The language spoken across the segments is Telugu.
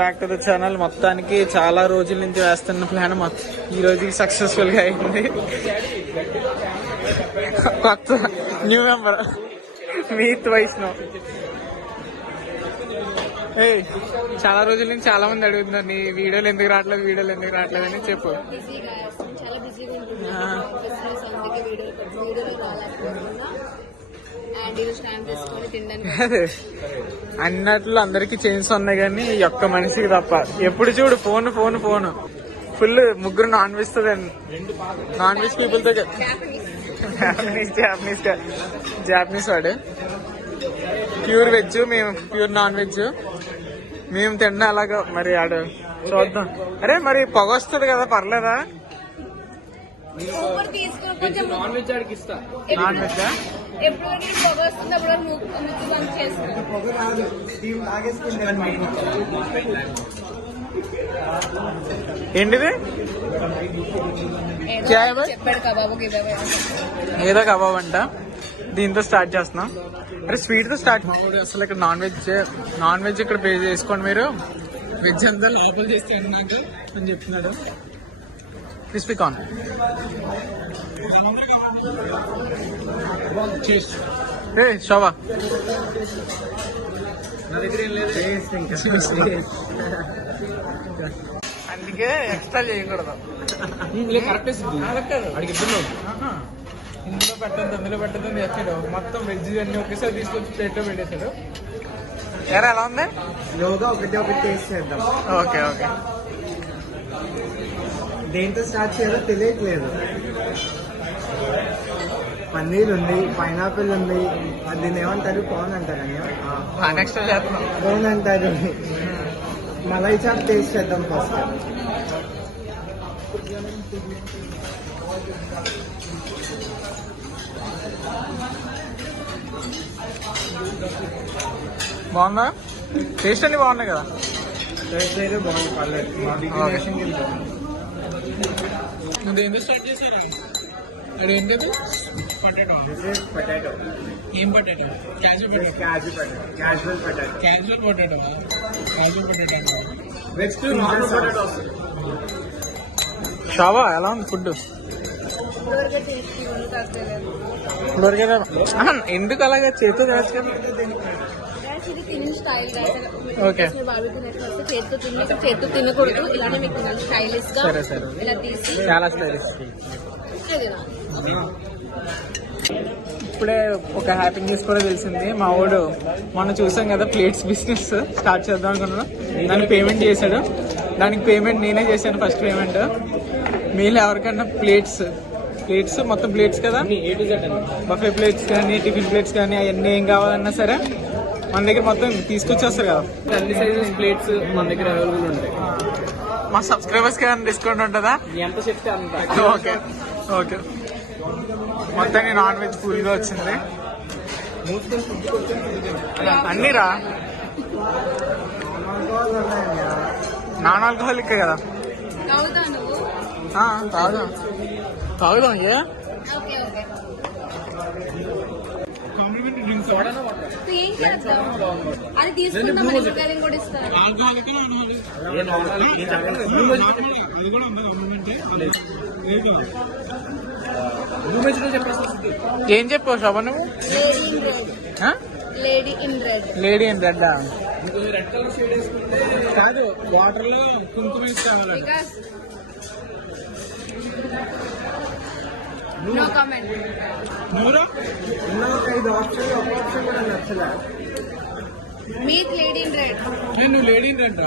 Back to the channel. మొత్తానికి చాలా రోజుల నుంచి వేస్తున్న ప్లాన్ ఈ రోజుకి సక్సెస్ఫుల్ గా అయింది. కొత్త న్యూ మెంబర్ మీత్ వైష్ణవ్. చాలా రోజుల నుంచి చాలా మంది అడుగుతున్నారు నీ వీడియోలు ఎందుకు రావట్లేదు అని చెప్పు. అన్నట్లు అందరికి చేంజ్ ఉన్నాయి కానీ ఒక్క మనిషికి తప్ప. ఎప్పుడు చూడు ఫోన్ ఫుల్. ముగ్గురు నాన్ వెజ్ పీపుల్ తో జాపనీస్ వాడు ప్యూర్ వెజ్, మేము ప్యూర్ నాన్ వెజ్. మేము తిన్నా అలాగా. మరి ఆడు చూద్దాం. అరే మరి పొగ వస్తుంది కదా, పర్లేదా? నాన్ వెజ్ ఆడికి ఇస్తా. నాన్ వెజ్ ఏంటిది? ఏదో కబాబ్ అంట. దీంతో స్టార్ట్ చేస్తున్నాం. అరే స్వీట్ తో స్టార్ట్. అసలు ఇక్కడ నాన్ వెజ్ ఇక్కడ పే చేసుకోండి మీరు. వెజ్ అంతా లోపల చేస్తే నాకు అని చెప్తున్నాడు. క్రిస్పీ కార్న్ శోభా అందుకే ఎక్స్ట్రా చేయకూడదు. ఇందులో పెట్టద్దు చెప్పాడు. మొత్తం వెజ్ అన్ని ఒకేసారి తీసుకొచ్చి ప్లేట్లో పెట్టేశాడు. ఎలా ఉంది? ఒకటి టేస్ట్ చేద్దాం. ఓకే దేంతో స్టార్ట్ చేయాలో తెలియట్లేదు. పన్నీర్ ఉంది, పైనాపిల్ ఉంది, దీన్ని ఏమంటారు? కార్న్ అంటారు. కార్న్ అంటారు. మలై చాప్ టేస్ట్ చేద్దాం ఫస్ట్. బాగుందా? టేస్ట్ అన్ని బాగున్నాయి కదా? టేస్ట్ అయితే బాగుంది. పర్లేదు. నువ్వు స్టార్ట్ చేశారా? ఏంటి పొటాటో? ఏం పొటాటో? Casual potato. షావా ఎలా ఉంది ఫుడ్? ఎందుకు అలాగా చేతితో తినచ్చు కదా? ఓకే చాలా స్టైలిష్. ఇప్పుడే ఒక హ్యాపీ న్యూస్ కూడా తెలిసింది. మా వాడు మొన్న చూసాం కదా ప్లేట్స్ బిజినెస్ స్టార్ట్ చేద్దాం అనుకున్నాను. దానికి పేమెంట్ చేశాడు. దానికి పేమెంట్ నేనే చేశాను ఫస్ట్ పేమెంట్. మీలో ఎవరికన్నా ప్లేట్స్ మొత్తం ప్లేట్స్ కదా, బఫే ప్లేట్స్ కానీ టిఫిన్ ప్లేట్స్ కానీ అవన్నీ ఏం కావాలన్నా సరే మన దగ్గర మొత్తం తీసుకొచ్చేస్తారు కదా. అన్ని సైజెస్ ప్లేట్స్ మన దగ్గర అవైలబుల్ ఉంటాయి. మా సబ్స్క్రైబర్స్ కి ఏమైనా డిస్కౌంట్ ఉంటుందా? ఎంత చెప్తే అంత. ఓకే మొత్తాన్ని నాన్ వెజ్ ఫుల్ గా వచ్చింది. అన్నీరా నాన్ ఆల్కహాలిక్ కదా? తాగుదాం. కాంప్లిమెంటరీ డ్రింక్స్ అది తీసుకుందాం. ఏం చెప్పావు శోభ నువ్వు? లేడీ ఇన్ రెడ్ కాదు, వాటర్ లో కుంకుమ వేసుకోవాలి. నేను లేడీ ఇన్ రెడ్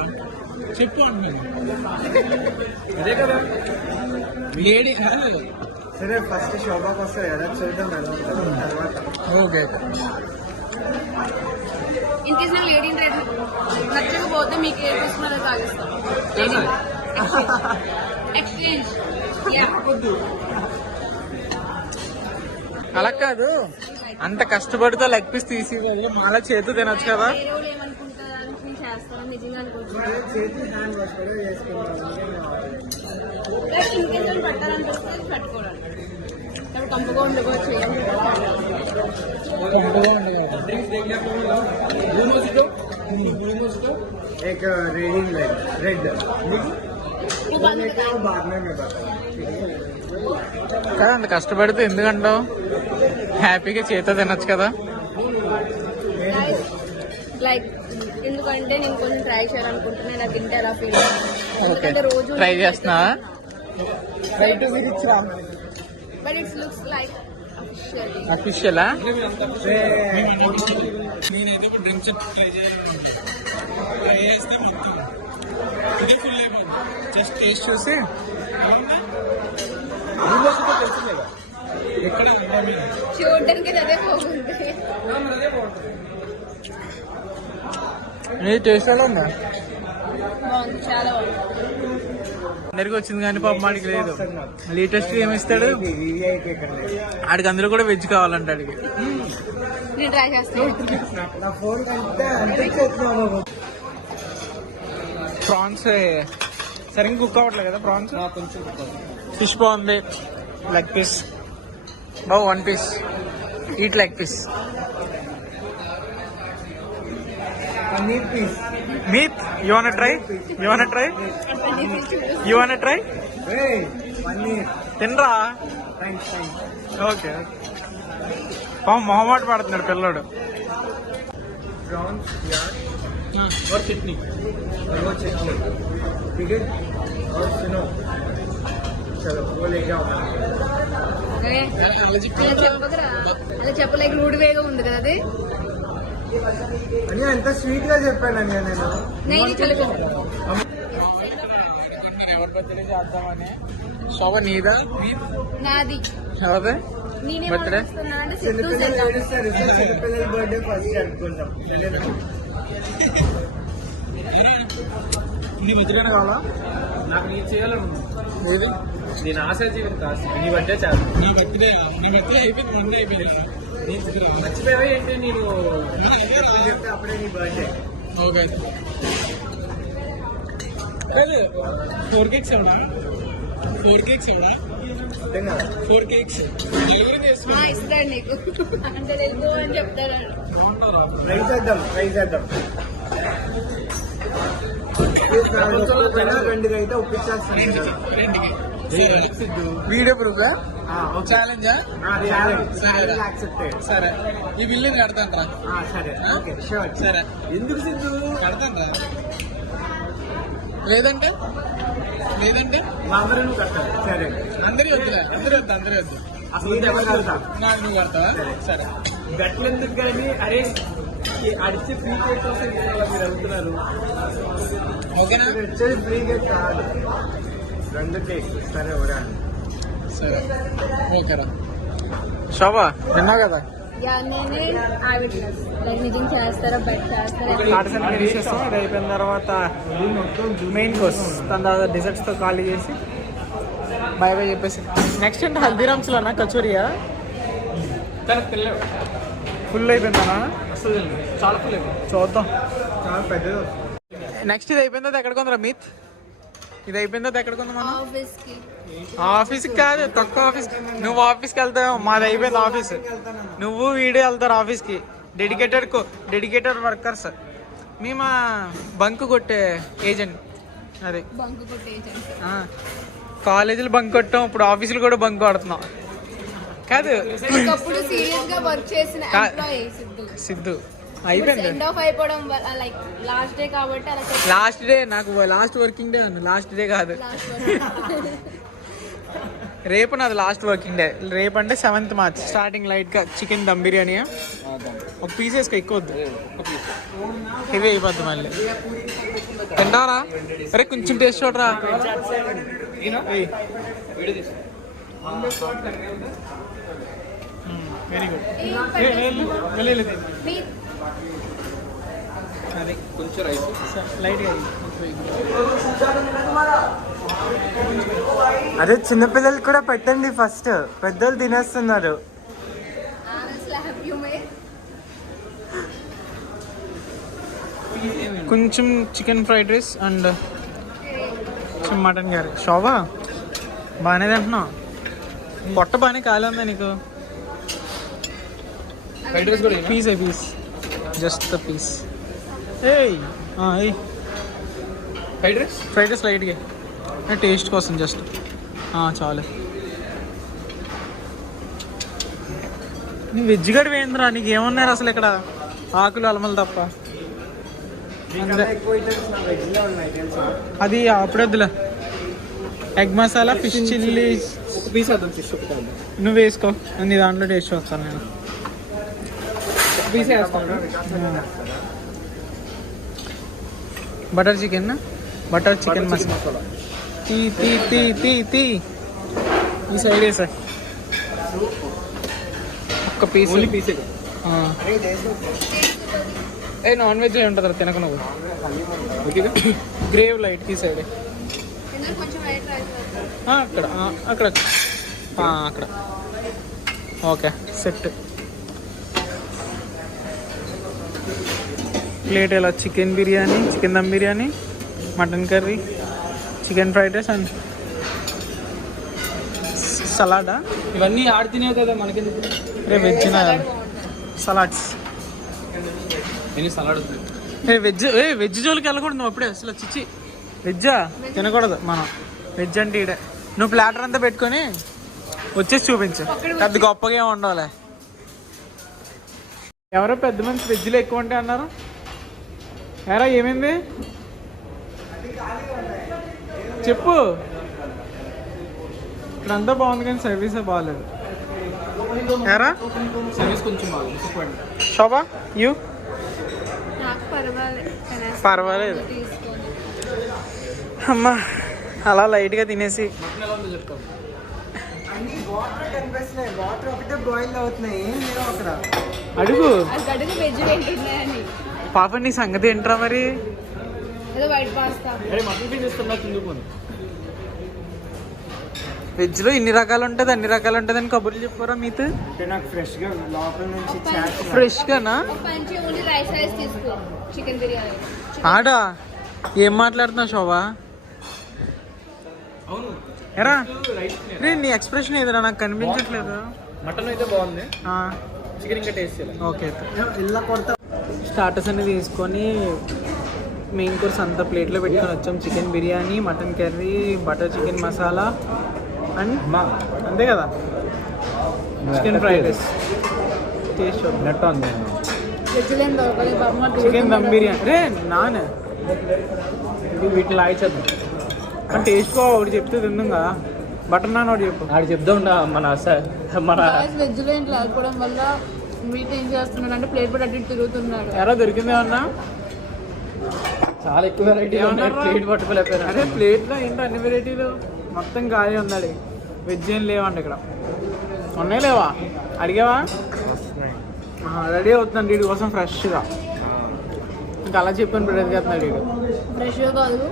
చెప్పు అంటున్నాను. అదే కదా లేడీ. సరే ఫస్ట్ శోభాకి వస్తాయి కదా, చూద్దాం తర్వాత. ఓకే ఇన్కేస్ నాకు లేడీ రెడ్ నచ్చకపోతే మీకు ఏ తీసుకున్నారో తాగిస్తాం. ఎక్స్చేంజ్. అలా కాదు, అంత కష్టపడితే లెగ్ పీస్ తీసి మాలా చేతు తినొచ్చు కదా. కంపుగా ఉండవచ్చు. एक रेडिंग रेड वो बंद बताएं। बाद में मैं बताऊँ కదా అంత కష్టపడితే ఎందుకంటావు? హ్యాపీగా చేత తినొచ్చు కదా. లైక్ ఎందుకంటే నేను కొంచెం ట్రై చేయాలనుకుంటున్నా, నాకు తింటే అలా ఫీల్ ఓకే, ఎందుకంటే రోజు ట్రై చేస్తున్నావా? Try to be rich Ram but it's looks like అఫీషియలా? నేనైతే ఇప్పుడు డ్రింక్స్ ట్రై చేయాలి. ట్రై చేస్తే మొత్తం ఇదే ఫుల్ అయిపోతుంది. జస్ట్ టేస్ట్ చూసి ఎక్కడ చూడడానికి అదే బాగుంది. నీ టేస్ట్ ఎలా ఉందా? బాగుంది, చాలా బాగుంది. అందరికి వచ్చింది కానీ పాప మాడికి లేదు. లేటెస్ట్ ఏమి ఇస్తాడు वीवीआईपी कर ले ఆడికి, అందులో కూడా వెజ్ కావాలంట ఆడికి. నేను ట్రై చేస్తాను. నా ఫోన్ కంటే అంటించేస్తున్నాను ప్రాన్స్ సరిగ్గా కుక్ అవ్వట్లేదు కదా ప్రాన్స్. కొంచెం ఫిష్ బాగుంది, లెగ్ పీస్ బాగు, 1 piece eat leg piece. Paneer piece meat you want try? You want try? You want try? Paneer తినరా? Thanks okay. పాపం మొహమాట పడుతున్నాడు పిల్లడు. प्रॉन्स यार और चटनी और वो चटनी ठीक है और सुनो चलो वो ले जाओ అలా చెప్పకరా, అలా చెప్పలేక రూడ్ వేగా ఉంది కదా అది. అని ఎంత స్వీట్ గా చెప్పానని నేను నేను చలుకో ఎవరి బర్త్డే చేద్దామని. శోభ నీదా? నాది. ఎవరిది నేనే బర్త్డే? మాట్లాడుతున్నా అంటే సిద్ధు చిన్నపిల్లలు సెల్లం. ఏడుస్తారు చిన్నపిల్లల బర్త్డే ఫస్ట్ జరుపుకుంటాం సరేనా నీ బర్త్డే కావాలా? నాకు నీ చేయాలను ఏది? నేను ఆశ జీవితం కాదు నీ బర్త్డే చాలు నీ బర్త్డే అయిపోయింది, మండే అయిపోయింది. మర్చిపోయావా ఏంటి నేను చెప్తే అప్పుడే నీ బర్త్డే ఓకే. కాదు 4 కేక్స్ ఎవడా? 4 కేక్స్ ఎవడా? అర్థం కదా 4 కేక్స్ ఇస్తాడు నీకు అంటే వెళ్ళిపో అని చెప్తాడు. ట్రై చేద్దాం రెండుగా అయితే ఒప్పించేస్తాను కదా వీడియో ప్రూఫ్ ఛాలెంజా? యాక్సెప్టెడ్ సరే, ఈ బిల్లు కడతాను రా. సరే ఓకే షూర్ సరే, ఎందుకు సిద్ధు కడతాను రా. లేదంటే మా అందరూ నువ్వు కట్టాలి సరే అందరి వద్దులే, అందరి వద్దు. అసలు ఎవరు కడతా నాకు నువ్వు కడతావా? సరే. గట్లెందుకు కానీ అరే అడిచి ఫ్రీ కేక్ కోసం మీరు వెళ్తున్నారు ఓకేనా? వచ్చేది ఫ్రీ కేక్ కాదు 2 కేక్ సరే ఎవరా సరే ఓకేరా. శోభా విన్నావు కదా? యా నేనే ఐ విట్నెస్ లైక్ నిజం చేస్తారా బెట్ చేస్తారా ఆర్టిసన్ ఫినిష్ చేస్తాం. ఇది అయిపోయిన తర్వాత మెయిన్ కోర్స్, దాని తర్వాత డిజర్ట్స్తో ఖాళీ చేసి బై బై చెప్పేసి నెక్స్ట్ అంటే హల్దీరామ్స్లోనా కచోరియా? ఫుల్ అయిపోయిందా? అసలు చాలా ఫుల్ అయిపోయింది. చూద్దాం. చాలా పెద్దది నెక్స్ట్ ఇది అయిపోయిన తర్వాత ఎక్కడ కొందరా మీత్? ఇది అయిపోయిన తర్వాత ఎక్కడ కొందా మనం? ఆఫీస్ కి. ఆఫీస్కి కాదు, తక్కువ ఆఫీస్కి. నువ్వు ఆఫీస్కి వెళ్తావు, మాది అయిపోయింది ఆఫీస్. నువ్వు వీడియో వెళ్తారు ఆఫీస్కి. Dedicated workers. మేము బంక్ కొట్టే ఏజెంట్. అది బంకు కొట్టేయచ్చు. కాలేజీలు బంక్ కొట్టాం, ఇప్పుడు ఆఫీసులు కూడా బంక్ కొడుతున్నాం. కాదు ఒకప్పుడు సీరియస్ గా వర్క్ చేసిన ఎంప్లాయీ సిద్ధు అయిపోయింది. ఎండ్ ఆఫ్ అయిపోవడం లైక్ లాస్ట్ డే కాబట్టి అలా లాస్ట్ డే, నాకు లాస్ట్ వర్కింగ్ డే అన్న. లాస్ట్ డే కాదు, రేపు నాది లాస్ట్ వర్కింగ్ డే. రేపు అంటే 7th March. స్టార్టింగ్ లైట్గా చికెన్ దమ్ బిర్యానీ ఒక పీస్ వేసుకో, ఎక్కువ వద్దు, హెవీ అయిపోద్ది మళ్ళీ. తింటారా? అరే కొంచెం టేస్ట్ చూడరా. Very good. అది కొంచెం రైస్ లైట్గా. అదే చిన్నపిల్లలు కూడా పెట్టండి ఫస్ట్, పెద్దలు తినేస్తున్నారు. కొంచెం చికెన్ ఫ్రైడ్ రైస్ అండ్ కొంచెం మటన్ కర్రీ. శోభా బాగానే తింటున్నావు, పొట్ట బాగానే కాలే ఉందా నీకు? ఫ్రైడ్ రైస్ కూడా పీస్ జస్ట్ ద పీస్. ఏయ్ ఫ్రైడ్ రైస్ ఫ్రైడ్ రైస్ లైట్గా టేస్ట్ కోసం జస్ట్ చాలు. నీ వెజ్ గడి వేయండిరా, నీకు ఏమన్నారు అసలు ఇక్కడ? ఆకులు అలమలు తప్ప. అది అప్పుడొద్దులే. Egg masala, fish chilli piece వేద్దాం. ఫిష్ ఒకటి నువ్వు వేసుకో, నీ దాంట్లో టేస్ట్ వస్తాను నేను. పీస్ వేస్తాను. Butter chicken masala. తీ ఈ సైడ్ వేసా ఒక్క పీస్. ఓన్లీ పీసే. నాన్ వెజ్ ఉంటుంది తినక నువ్వు. ఓకేగా. గ్రేవ్ లైట్ ఈ సైడ్ కొంచెం వైట్ రైస్ అక్కడ అక్కడ అక్కడ ఓకే సెట్. ప్లేట్ ఎలా? Chicken biryani, chicken dum biryani, mutton curry, chicken fried rice and సలాడా. ఇవన్నీ ఆడుతున్నావు కదా మనకి. రే వెజ్ సలాడ్స్. ఎన్ని సలాడ్ వస్తుంది. వెజ్ జోలికి వెళ్ళకూడదు నువ్వు అప్పుడే అసలు. చిచ్చి వెజ్జా తినకూడదు మనం. వెజ్ అంటే ఈడే. నువ్వు ప్లాటర్ అంతా పెట్టుకొని వచ్చేసి చూపించు. పెద్ద గొప్పగా ఏమి ఉండాలి. ఎవరో పెద్ద మంది వెజ్లో ఎక్కువ ఉంటాయి అన్నారు. ఎరా ఏమైంది చెప్పు. ఇక్కడంతా బాగుంది కానీ సర్వీసే బాగాలేదు. ఎరా సర్వీస్ కొంచెం బాగుంది. శోభా యూ నాకు పర్వాలేదు అమ్మా. అలా లైట్గా తినేసి అడుగు. గడుగు వెజ్ ఏంటున్నాయని. పాప నీ సంగతి ఏంట్రా మరి? ఏదో వైట్ పాస్తా. మటన్ పీస్ ఇస్తున్నా తిండిపోను. వెజ్లో ఇన్ని రకాలు ఉంటుంది అన్ని రకాలు ఉంటుంది అని కబుర్లు చెప్పారా మీతో? నాకు ఫ్రెష్గా లోపల నుంచి ఫ్రెష్గానా? పంచి ఓన్లీ రైస్ తీసుకో. చికెన్ బిర్యానీ ఆడా ఏం మాట్లాడుతున్నావు శోభా? అవును ఎరా రే నీ ఎక్స్ప్రెషన్ ఏదిరా నాకు కనిపించట్లేదు. మటన్ అయితే బాగుంది. చికెన్ ఇంకా టేస్ట్ చేయాలి. ఓకే స్టార్టర్స్ అన్ని తీసుకొని మెయిన్ కోర్స్ అంతా ప్లేట్లో పెట్టుకొని వచ్చాం. Chicken biryani, mutton curry, butter chicken masala and అంతే కదా chicken fried rice. Taste net ఉంది. చికెన్ దమ్ బిర్యానీ రే నానే వీటిని లాయిచేద్దాం. అంటే టేస్ట్ ఒకటి చెప్తే తిందాం కదా. బటర్ నాన్ ఒకటి చెప్పు. ఆడు చెప్తా ఉండ మన వెజ్లో ఇంట్లో ఆడుకోవడం వల్ల మీట్ ఏం చేస్తున్నాడు అంటే ప్లేట్ పట్టి అటు తిరుగుతున్నాడు. ఎలా దొరికింది ఏమన్నా? చాలా ఎక్కువ వెరైటీ ప్లేట్ పట్టుకోలేకపోయారు. అదే ప్లేట్లో ఏంటో అన్ని వెరైటీలు మొత్తం ఖాళీ ఉండాలి. వెజ్ ఏం లేవండి ఇక్కడ. ఉన్నాయి లేవా అడిగావా? రెడీ అవుతున్నాను వీడి కోసం ఫ్రెష్గా. ఇంకా అలా చెప్పాను బ్రెడ్ చేస్తున్నాడు వీడు. ఫ్రెష్గా కాదు,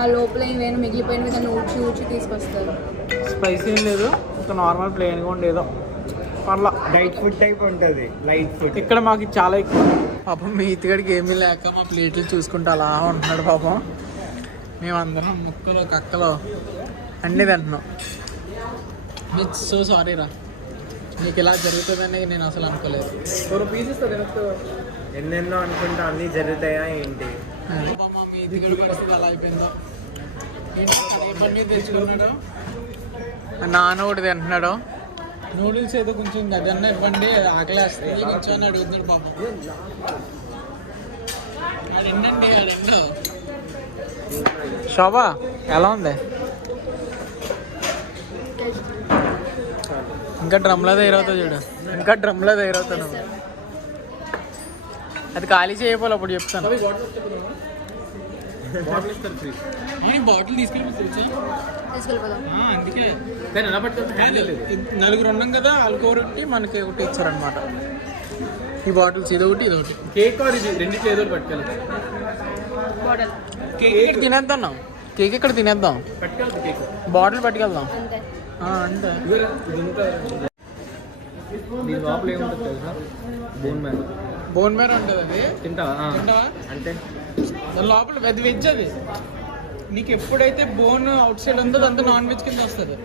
ఆ లోపల ఏమైనా మిగిలిపోయినవి దాన్ని ఊడ్చి తీసుకొస్తారు. స్పైసీ ఏం లేదు, ఇంకా నార్మల్ ప్లెయిన్గా ఉండేదో పర్లా. డైట్ ఫుడ్ టైప్ ఉంటుంది, లైట్ ఫుడ్. ఇక్కడ మాకు చాలా ఎక్కువ. పాపం మీ ఇతగడికి ఏమీ లేక మా ప్లేట్లు చూసుకుంటూ అలా ఉంటున్నాడు పాపం. మేమందరం ముక్కలు కక్కలు అన్నీ తింటున్నాం. ఇట్స్ సో సారీ రా, నీకు ఇలా జరుగుతుందని నేను అసలు అనుకోలేదు. పీసెస్ ఎన్నెన్నో అనుకుంటా అన్నీ జరుగుతాయా ఏంటి? మీ ఇతగడి పరిస్థితి అలా అయిపోయిందో ఏంటి. తెచ్చుకున్నాడు నాన్న ఒకటి తింటున్నాడు. నూడిల్స్ ఏదో కొంచెం గదన్న ఇవ్వండి, ఆకలి వేస్తుంది కొంచెం అని అడుగుతున్నాడు పాపం. అడెండండి అడెండు. శోభా ఎలా ఉంది? ఇంకా డ్రమ్లో తయారవుతావు చూడు, ఇంకా డ్రమ్లో తయారవుతాను. అది ఖాళీ చేయకపోవాలి అప్పుడు చెప్తాను. బాటిల్ తీసుకెళ్ళిపోతాం అందుకే. నలుగురు ఉన్నాం కదా, ఆల్కోరొట్టి మనకి ఒకటి ఇచ్చారనమాట. ఈ బాటిల్స్ ఇదొకటి ఇదొకటి. కేక్ ఇది రెండింటి ఏదో పట్టుకెళ్తాం. కేక్ తినేద్దాం, కేక్ ఇక్కడ తినేద్దాం, పట్టుకెళ్తాం కేక్. బాటిల్ పట్టుకెళ్దాం అంతే. దీని లోపల ఏముంటుంది తెలుసా? Bone marrow. బోన్ మ్యారో ఉంటుంది. అది తింటావా? అంటే దాని లోపల వెజ్ వెజ్ అది. నీకు ఎప్పుడైతే బోన్ అవుట్ సైడ్ ఉందో దాంతో నాన్ వెజ్ కింద వస్తుంది.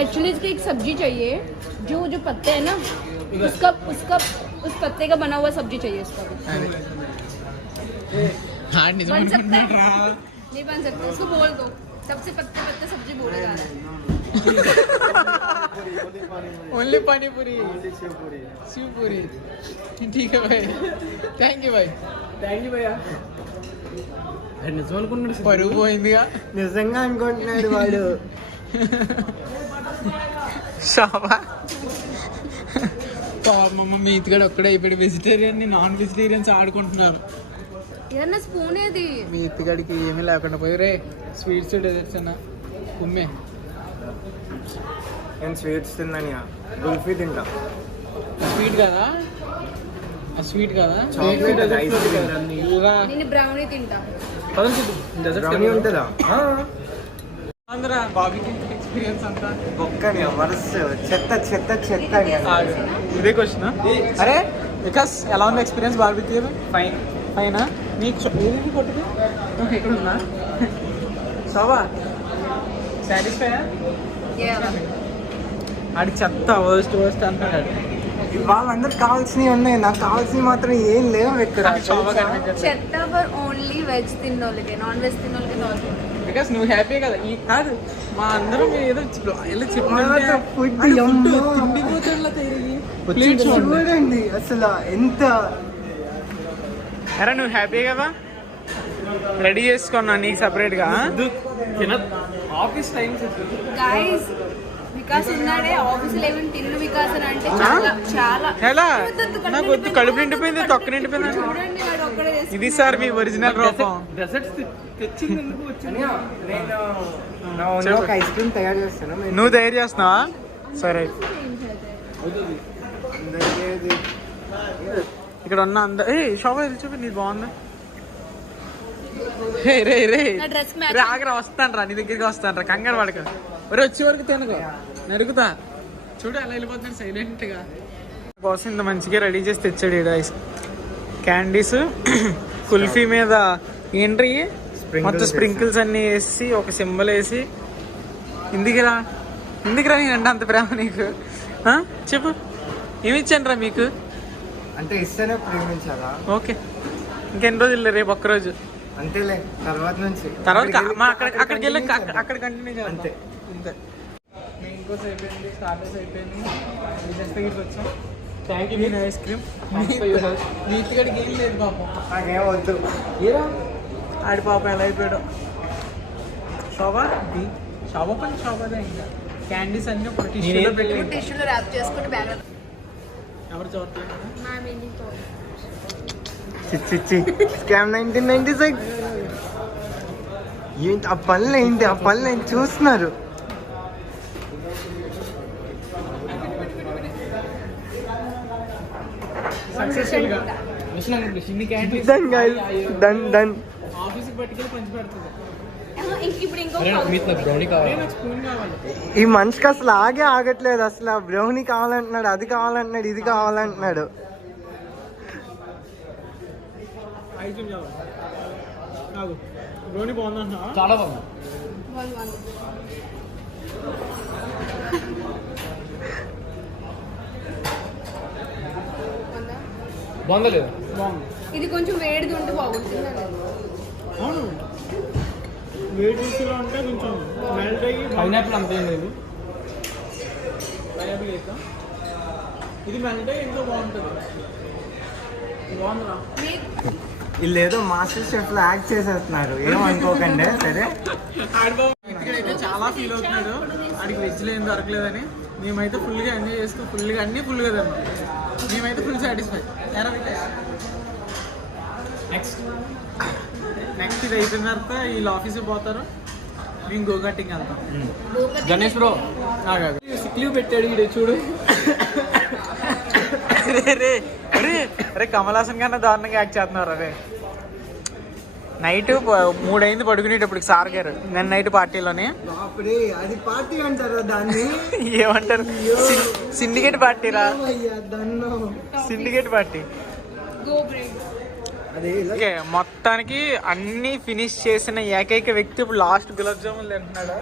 एक्चुअली इसकी एक सब्जी चाहिए जो जो पत्ते हैं ना उसका उस पत्ते का बना हुआ सब्जी चाहिए उसका भी। बन सकता है? नहीं बन सकता, उसको बोल दो सबसे पत्ते पत्ते सब्जी बोले जा रहा है। ओनली पानीपुरी शिव पूरी ठीक है भाई థ్యాంక్ యూ भाई థ్యాంక్ యూ భయ్యా. నిజం అనుకున్నాడు, పరుగు పోయిందిగా నిజంగా అనుకుంటున్నాడు వాడు. షాబా పాపమ్మ మీతిగాడు ఒక్కడే ఇప్పుడు వెజిటేరియన్ నాన్ వెజిటేరియన్స్ ఆడుకుంటున్నారు. ఏదన్నా స్పూన్ ఏది? మీతిగాడికి ఏమీ లేకుండా పోయి రే స్వీట్స్ డెజర్ట్స్ అన్న కుమ్మే. నేను స్వీట్స్ తిన్నాను, కుల్ఫీ తింటా. స్వీట్ కదా ఆ స్వీట్ కదా చాక్లెట్ ఐస్ క్రీమ్. నేను బ్రౌనీ తింటా. బ్రౌనీ ఉంటుందా? అందరా బాబీకి ఎక్స్పీరియన్స్ అంతా ఒక్కని వరుస చెత్త చెత్త చెత్త. ఇదే క్వశ్చన్. అరే వికాస్ ఎలా ఉంది ఎక్స్పీరియన్స్ బార్బిక్యూ? ఫైన్. పైన నీకు ఏది కొట్టుది ఇక్కడ ఉందా శోభా సాటిస్ఫై? ఆడి చెత్త వర్స్ట్ అంటున్నాడు. వాళ్ళందరికి కావాల్సినవి ఉన్నాయి, నాకు కావాల్సినవి మాత్రం ఏం లేవు ఇక్కడ. శోభా కనిపించట్లేదు చెత్త ఫర్ ఓన్లీ వెజ్ తిన్నోళ్ళకి, నాన్ వెజ్ తిన్నోళ్ళకి కావాలి. బికాస్ నువ్వు హ్యాపీ కదా. ఈ కాదు మా అందరం ఏదో ఇలా చూడండి అసలు ఎంత. అరే నువ్వు హ్యాపీ కదా, రెడీ చేసుకున్నా నీకు సపరేట్ గా. ఆఫీస్ టైమ్స్ గైస్ వికాస్ ఉన్నాడే ఆఫీస్ 11 తిన్ను వికాస్ అని అంటే చాలా చాలా ఎలా నాకు వద్దు, కడుపు నిండిపోయింది, తొక్క నిండిపోయింది. చూడండి వాడు ఒక్కడే చేస్తున్నాడు. ఇది సార్ మీ ఒరిజినల్ రూపం. నేను ఒక ఐస్ క్రీమ్ తయారు చేస్తాను. నువ్వు తయారు చేస్తున్నావా? సరే ఇక్కడ ఉన్న అందరు ఏ షాప్ ఇది చూపి నీది బాగుందా? రే రే రే నా డ్రెస్ మ్యాచ్. రే ఆగ్రా వస్తాను రా, నీ దగ్గరికి వస్తాను రా, కంగారు పడక. ఒరే వచ్చే వరకు తినకు, నరుగుతా. చూడు అలా వెళ్ళిపోతున్నాడు సైలెంట్ గా. కోసం ఇంత మంచిగా రెడీ చేసి తెచ్చాడు ఈడ ఐస్ క్యాండీస్. కుల్ఫీ మీద ఏంటి మొత్తం స్ప్రింకిల్స్ అన్ని వేసి ఒక సింబల్ వేసి. ఇందుకురా నేను అంత ప్రేమ నీకు. చెప్పు ఏమి ఇచ్చాను రా మీకు? అంటే ఇస్తేనే ప్రేమించాలా? ఓకే ఇంకెన్ని రోజులు, రేపు ఒక్కరోజు అంతేలే. తర్వాత నుంచి అక్కడికి వెళ్ళి అక్కడ కంటిన్యూ చేయాలి. అంతే అంతే. మెయిన్ కోర్స్ అయిపోయింది, స్టార్టర్స్ అయిపోయింది, దగ్గరికి వచ్చాం. థ్యాంక్ యూ నేను ఐస్ క్రీమ్. నీతిగడికి ఏం లేదు పాపం, నాకేం వద్దు. ఏరా ఆడి పాపం ఎలా అయిపోయాడు. శోభా పని శోభాదే. ఇంకా క్యాండీస్ అన్ని ఒక టిష్యూలో పెట్టి టిష్యూలో ర్యాప్ చేసుకుంటే బ్యాగ్ ఎవరు చూడలేదు. చిచ్చి స్కామ్ 1996. ఏంటి ఆ పనులు, ఏంటి ఆ పనులు ఏంటి చూస్తున్నారు? సక్సెస్ఫుల్ గా ఇన్ని క్యాండీస్ డన్. ఆఫీస్కి పట్టుకెళ్ళి పంచి పెడుతుంది. ఇప్పుడు ఇంకో నాకు స్పూన్ కావాలి. ఈ మనిషికి అసలు ఆగట్లేదు. అసలు బ్రౌనీ కావాలంటున్నాడు, అది కావాలంటున్నాడు, ఇది కావాలంటున్నాడు. ఐస్ క్రీమ్ కావాలి నాకు. బ్రౌనీ బాగుందంటున్నా? చాలా బాగుంది. బాగుందా లేదు? బాగుంది. ఇది కొంచెం వేడిది ఉంటే బాగుంటుంది. అవును వేడి రుచిలో ఉంటే కొంచెం మెల్ట్ అయ్యి పైనాపిల్ అంత ఏం లేదు. పైనాపిల్ వేస్తాం. ఇది మెల్ట్ అయ్యి ఎంతో బాగుంటుంది. బాగుందిరా. వీళ్ళు ఏదో మాస్టర్ షెఫ్ లో యాక్ట్ చేసేస్తున్నారు, ఏమనుకోకండి. సరే ఇక్కడైతే చాలా ఫీల్ అవుతున్నాడు, ఆడికి వెజ్లో ఏం దొరకలేదని. మేమైతే ఫుల్గా ఎంజాయ్ చేస్తూ అన్నీ ఫుల్గా తిన్నాం. మేమైతే ఫుల్ సాటిస్ఫై. నెక్స్ట్ ఇది అయిపోయిన తర్వాత వీళ్ళు ఆఫీస్కి పోతారు, మేము గో కట్టింగ్ వెళ్తాం. గణేష్ బ్రో సిక్ లీవ్ పెట్టాడు ఈడ చూడు. రే కమల్ హాసన్ కన్నా దారుణంగా యాక్ట్ చేస్తున్నారు. అరే నైట్ 3 అయింది పడుకునేటప్పుడు సార్ గారు, నేను నైట్ పార్టీలోనే. అది పార్టీ అంటారా దాన్ని? ఏమంటారు? సిండికేట్ పార్టీరా, సిండికేట్ పార్టీ. ఓకే మొత్తానికి అన్ని ఫినిష్ చేసిన ఏకైక వ్యక్తి ఇప్పుడు లాస్ట్ గులాబ్ జామున్ తింటున్నాడు.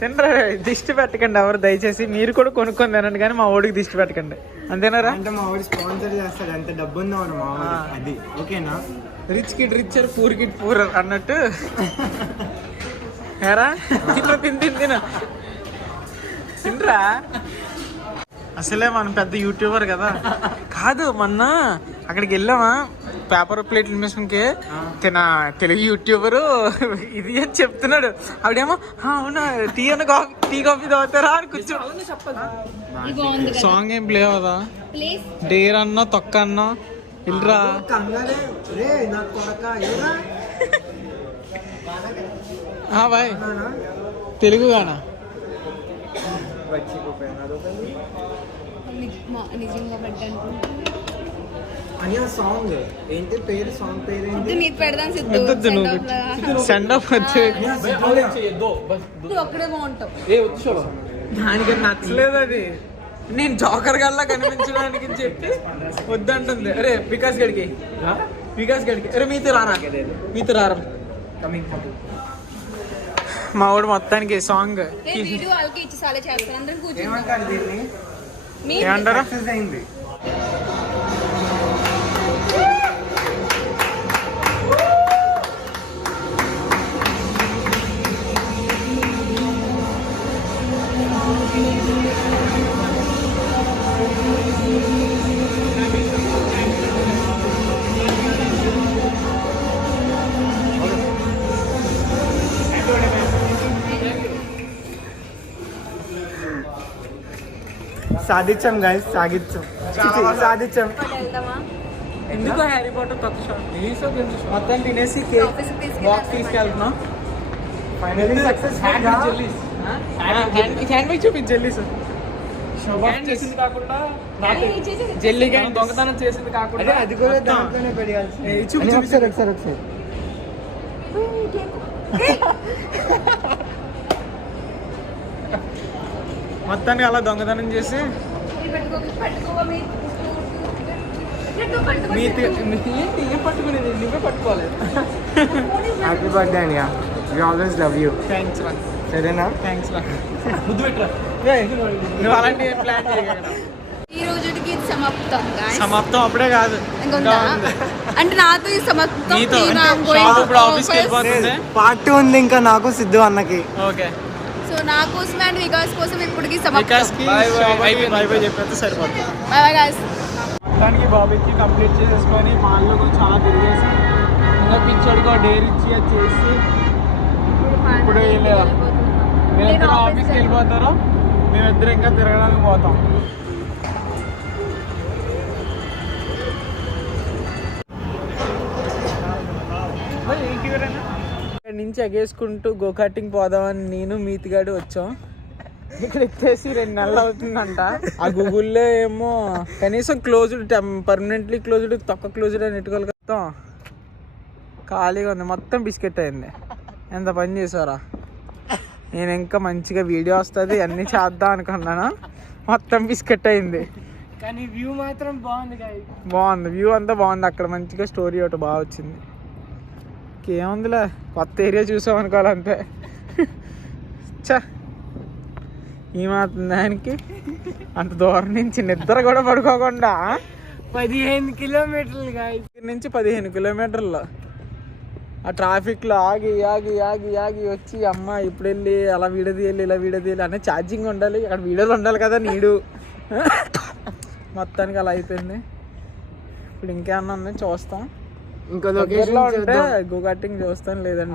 తినరా దిష్టి పెట్టకండి ఎవరు దయచేసి. మీరు కూడా కొనుక్కొని తినండి కానీ మా ఓడికి దిష్టి పెట్టకండి, అంతేనారా? అంటే మా వాడు స్పాన్సర్ చేస్తాడు, అంత డబ్బు ఉందా మా వాడు, అది ఓకేనా? Rich kid richer poor kid poor అన్నట్టు ఏరా తినరా అసలే మనం పెద్ద యూట్యూబర్ కదా. కాదు మొన్న అక్కడికి వెళ్ళామా పేపర్ ప్లేట్ ఇన్వెస్ట్మెంట్కి, తిన తెలుగు యూట్యూబరు ఇది అని చెప్తున్నాడు. ఆవిడేమో అవునా టీ అన్న టీ కాఫీ తాగుతారా అని కూర్చో. సాంగ్ ఏం ప్లే అవదా? డేర్ అన్నా తొక్క అన్నా ఇల్రా బాయ్ తెలుగు గానా నిజంగా అని సాంగ్ ఏంటి పేరు? సాంగ్ పేరు ఏంటి? నీకు పెడదాం సిద్ధు. సెండ్ ఆఫ్ వచ్చి అక్కడే బాగుంటావు. దానికి నచ్చలేదు అది. నేను జోకర్ గల్లా కనిపించడానికి చెప్పి వద్దంటుంది. అరే వికాస్ గడికి అరే మీతో రారా మా వాడు మొత్తానికి సాంగ్ వీడియో వాళ్ళకి ఇచ్చి సాలే చేస్తాను. అందరం కూర్చొని ఏమంటారు దీన్ని? ఏమంటారా? సక్సెస్ అయింది. సాధించాం గైస్, సాధించాం. వెళ్దామా? ఎందుకు హ్యారీ పాటర్ కొత్త షాట్ మొత్తం తినేసి కేక్ బాక్స్ తీసుకెళ్తున్నాం. Finally success. హ్యాండ్ బ్యాగ్ చూపించి జెల్లీస్ చేసింది కాకుండా జెల్లీ దొంగతనం చేసింది కాకుండా అది కూడా దాంట్లోనే పెట్టాల్సి. ఒకసారి మొత్తానికి అలా దొంగతనం చేసి ఏం పట్టుకునేది నువ్వే పట్టుకోలేదు. Happy birthday Aniya, we always love you. Thanks రా. సరేనా? థ్యాంక్స్ రా. ముద్దు పెట్టరా. నువ్వు అలాంటి ప్లాన్ చేయగలరా? ఈ రోజుకి సమాప్తం guys. సమాప్తం అప్పుడే కాదు ఇంకొందా? అంటే నాతో ఈ సమాప్తం. నీతో నేను అంటే I'm going షాపు to ఇప్పుడు ఆఫీస్కి office. వెళ్ళిపోతుంది. పార్ట్ 2 ఉంది ఇంకా నాకు సిద్ధు అన్నకి. ఓకే సో నా కోసం అండ్ వికాస్ కోసం ఇప్పటికి వికాస్ సమాప్తం. కి బై బై చెప్పేస్తే సరిపోతుంది. By by guys. మొత్తానికి బాబీకి కంప్లీట్ చేసేసుకొని మాల్లో చాలా తిరిగేసి ఇంకా పిచ్చోడికి డేర్ ఇచ్చి అది చేసి ఇప్పుడు వీళ్ళిద్దరు ఆఫీస్కి వెళ్ళిపోతారు, మేమిద్దరు ఇంకా తిరగడానికి పోతాం. ఇక్కడ నుంచి ఎగేసుకుంటూ గోకాటింగ్ పోదామని నేను మీతిగాడు వచ్చాం. ఇక్కడ ఎత్తేసి 2 నెలలు అవుతుందంట. ఆ గూగుల్లో ఏమో కనీసం క్లోజ్డ్ పర్మనెంట్లీ క్లోజ్డ్ తక్కువ క్లోజ్డ్ అని ఎట్టుకోవాలి కదా. ఖాళీగా ఉంది, మొత్తం బిస్కెట్ అయింది. ఎంత పని చేసారా? నేను ఇంకా మంచిగా వీడియో వస్తుంది అన్నీ చేద్దాం అనుకున్నాను, మొత్తం బిస్కెట్ అయింది. కానీ వ్యూ మాత్రం బాగుంది. బాగుంది, వ్యూ అంతా బాగుంది. అక్కడ మంచిగా స్టోరీ ఒకటి బాగా వచ్చింది. ఇంకేముందిలే, కొత్త ఏరియా చూసాం అనుకోవాలంతే. చా ఈ మాత్రం దానికి అంత దూరం నుంచి నిద్ర కూడా పడుకోకుండా 15 కిలోమీటర్లు ఇక్కడ నుంచి 15 కిలోమీటర్లు ఆ ట్రాఫిక్లో ఆగి ఆగి ఆగి ఆగి వచ్చి అమ్మ ఇప్పుడు వెళ్ళి అలా వీడియో తీయాలి ఇలా వీడియో తీయాలి అనే ఛార్జింగ్ ఉండాలి, అక్కడ వీడియోలు ఉండాలి కదా నీడు. మొత్తానికి అలా అయిపోయింది. ఇప్పుడు ఇంకేమన్నా ఉంది చూస్తాం. ఇంకో దగ్గరలో లొకేషన్ ఉంటే గో కటింగ్ చూస్తాను, లేదండి